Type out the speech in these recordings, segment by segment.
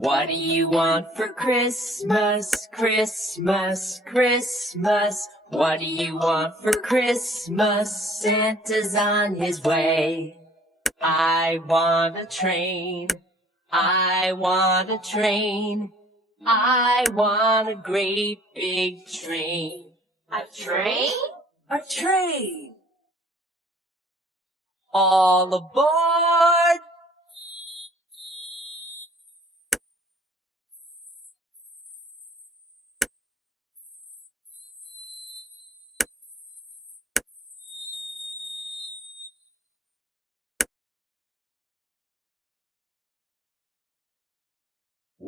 What do you want for Christmas, Christmas, Christmas? What do you want for Christmas? Santa's on his way. I want a train. I want a train. I want a great big train. A train? A train! All aboard!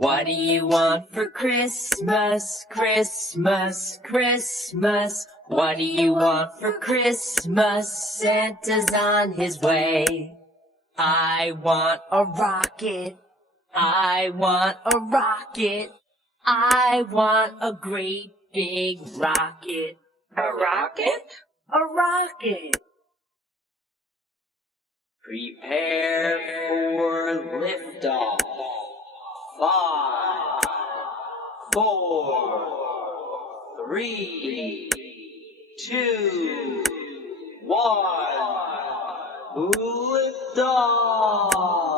What do you want for Christmas, Christmas, Christmas? What do you want for Christmas? Santa's on his way. I want a rocket. I want a rocket. I want a great big rocket. A rocket? A rocket. Prepare for liftoff. 5, 4, 3, 2, 1. Lift off!